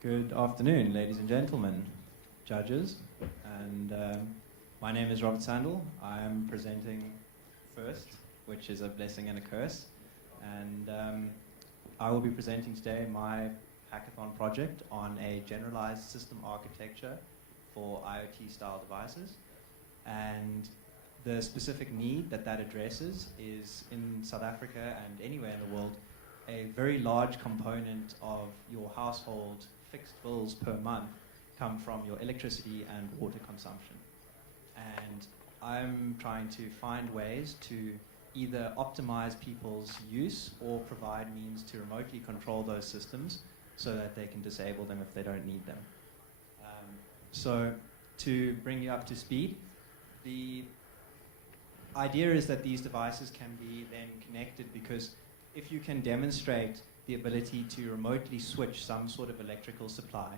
Good afternoon, ladies and gentlemen, judges, and my name is Robert Sandel. I am presenting first, which is a blessing and a curse, and I will be presenting today my hackathon project on a generalized system architecture for IoT-style devices, and the specific need that addresses is in South Africa and anywhere in the world, a very large component of your household fixed bills per month come from your electricity and water consumption. And I'm trying to find ways to either optimize people's use or provide means to remotely control those systems so that they can disable them if they don't need them. So to bring you up to speed, the idea is that these devices can be then connected, because if you can demonstrate the ability to remotely switch some sort of electrical supply,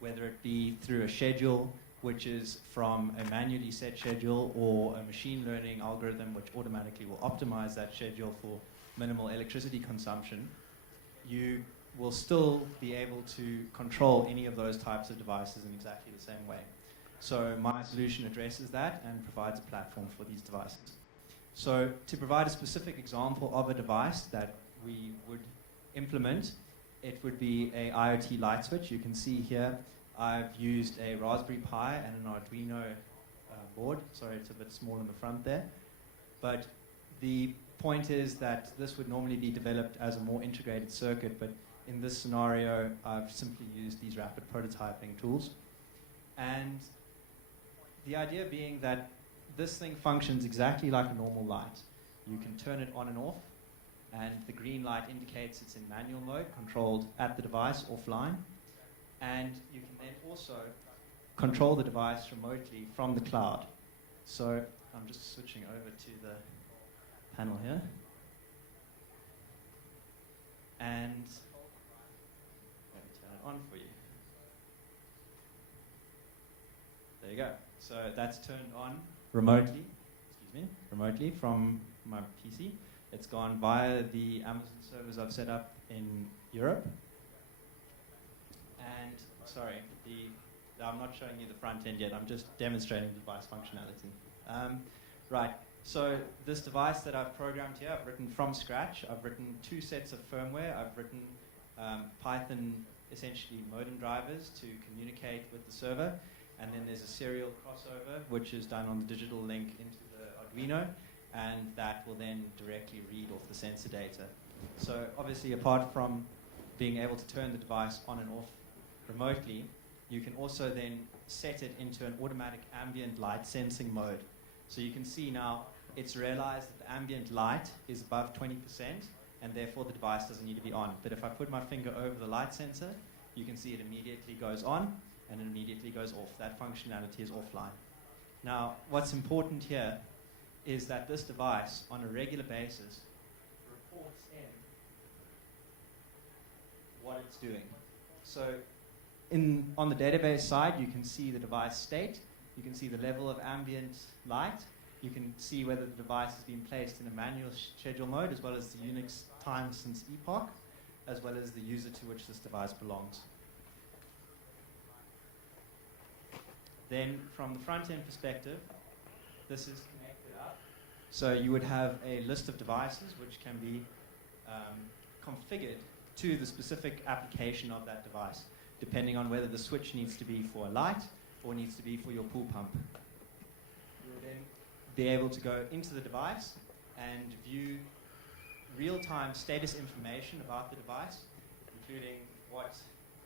whether it be through a schedule, which is from a manually set schedule, or a machine learning algorithm which automatically will optimize that schedule for minimal electricity consumption, you will still be able to control any of those types of devices in exactly the same way. So my solution addresses that and provides a platform for these devices. So to provide a specific example of a device that we would implement, it would be a IoT light switch. You can see here I've used a Raspberry Pi and an Arduino board. Sorry, it's a bit small in the front there. But the point is that this would normally be developed as a more integrated circuit, but in this scenario, I've simply used these rapid prototyping tools. And the idea being that this thing functions exactly like a normal light. You can turn it on and off, and the green light indicates it's in manual mode, controlled at the device offline. And you can then also control the device remotely from the cloud. So I'm just switching over to the panel here. And let me turn it on for you. There you go. So that's turned on remotely, remotely from my PC. It's gone via the Amazon servers I've set up in Europe. And sorry, I'm not showing you the front end yet. I'm just demonstrating the device functionality. Right. So this device that I've programmed here, I've written from scratch. I've written 2 sets of firmware. I've written Python, essentially modem drivers to communicate with the server. And then there's a serial crossover, which is done on the digital link into the Arduino, and that will then directly read off the sensor data. So obviously, apart from being able to turn the device on and off remotely, you can also then set it into an automatic ambient light sensing mode. So you can see now it's realized that the ambient light is above 20%, and therefore the device doesn't need to be on. But if I put my finger over the light sensor, you can see it immediately goes on, and it immediately goes off. That functionality is offline. Now, what's important here is that this device, on a regular basis, reports in what it's doing. So on the database side, you can see the device state. You can see the level of ambient light. You can see whether the device has been placed in a manual schedule mode, as well as the Unix time since epoch, as well as the user to which this device belongs. Then from the front-end perspective, this is connected up. So you would have a list of devices which can be configured to the specific application of that device, depending on whether the switch needs to be for a light or needs to be for your pool pump. You will then be able to go into the device and view real-time status information about the device, including what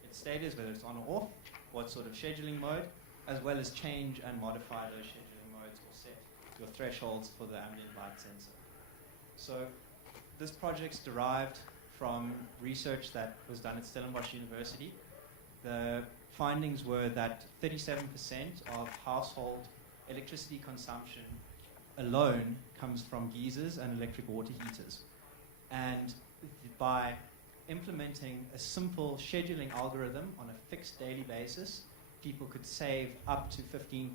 its state is, whether it's on or off, what sort of scheduling mode, as well as change and modify those scheduling modes or set your thresholds for the ambient light sensor. So this project's derived from research that was done at Stellenbosch University. The findings were that 37% of household electricity consumption alone comes from geysers and electric water heaters. And by implementing a simple scheduling algorithm on a fixed daily basis, people could save up to 15%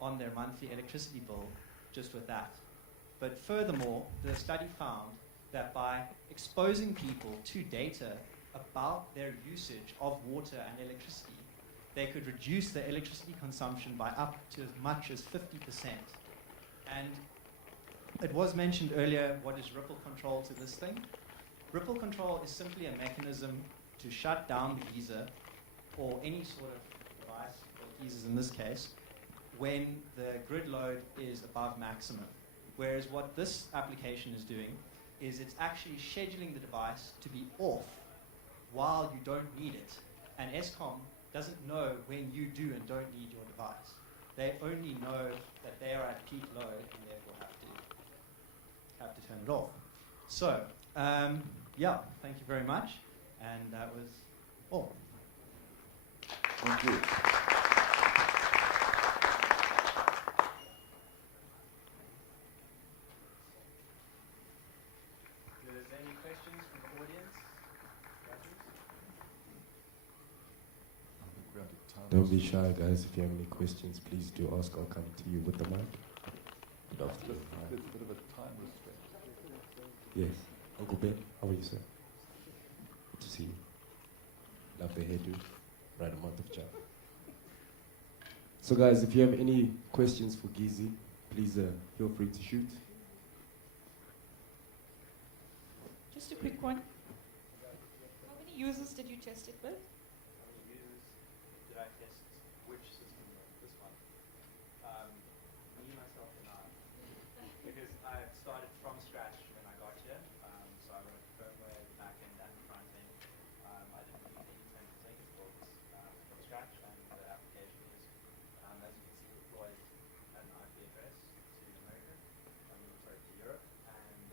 on their monthly electricity bill just with that. But furthermore, the study found that by exposing people to data about their usage of water and electricity, they could reduce their electricity consumption by up to as much as 50%. And it was mentioned earlier, what is ripple control to this thing? Ripple control is simply a mechanism to shut down the geyser, or any sort of device, or geysers in this case, when the grid load is above maximum. Whereas what this application is doing is it's actually scheduling the device to be off while you don't need it. And ESCOM doesn't know when you do and don't need your device. They only know that they are at peak load and therefore have to turn it off. So, yeah, thank you very much. And that was all. Thank you. Is there any questions from the audience? Don't be shy, guys. If you have any questions, please do ask. I'll come to you with the mic. There's a bit of a time restraint. Yes. Uncle Ben, how are you, sir? Good to see you. Love the hairdo. Right a month of job. So, guys, if you have any questions for Geasy, please feel free to shoot. Just a quick one. How many users did you test it with? How many users did I test? Which system? This one. Me, myself, and I. Because I started from scratch when I got here. So I wrote firmware, the back end, and the front end. I didn't use any templates builds from scratch, and the application is, as you can see, deployed at an IP address to America. To Europe, and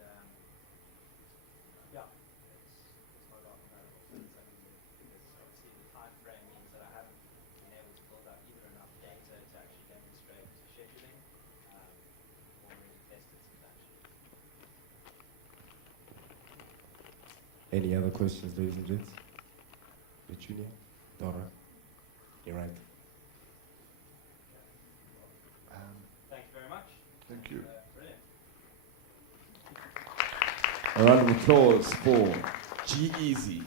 yeah, it's mobile compatible. So it's unusual because obviously the time frame means that I haven't been able to build up either enough data to actually demonstrate scheduling or really test it substantially. Any other questions, ladies and gents? Petunia? Dora? You're right. Thank you very much. Thank you. Brilliant. A round of applause for Geasy.